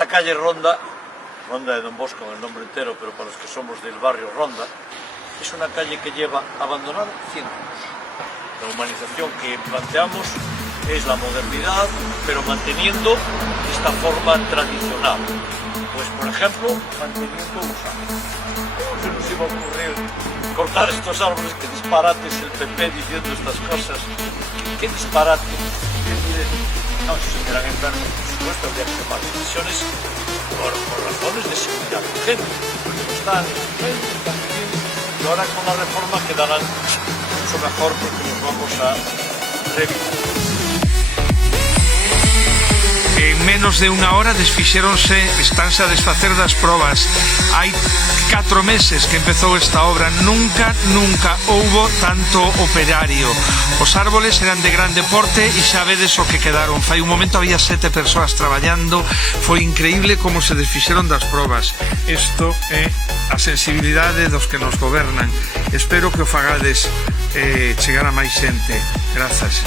Esta calle Ronda de Don Bosco en el nombre entero, pero para los que somos del barrio Ronda, es una calle que lleva abandonada 100 años. La humanización que planteamos es la modernidad, pero manteniendo esta forma tradicional. Pues, por ejemplo, manteniendo los árboles. ¿Cómo se nos iba a ocurrir cortar estos árboles? Qué disparate es el PP diciendo estas cosas. Qué disparate. No, si se quedan enfermos, por supuesto, habría que tomar decisiones por razones de seguridad urgente, porque no están bien, y ahora con la reforma quedarán mucho mejor porque los vamos a revisar. En menos de unha hora estanse a desfacer das probas. Hai 4 meses que empezou esta obra, nunca houbo tanto operario. Os árboles eran de grande porte e xa vedes o que quedaron. Fai un momento había 7 persoas traballando, foi increíble como se desfixeron das probas. Isto é a sensibilidade dos que nos gobernan. Espero que o fagades chegar a máis xente. Grazas.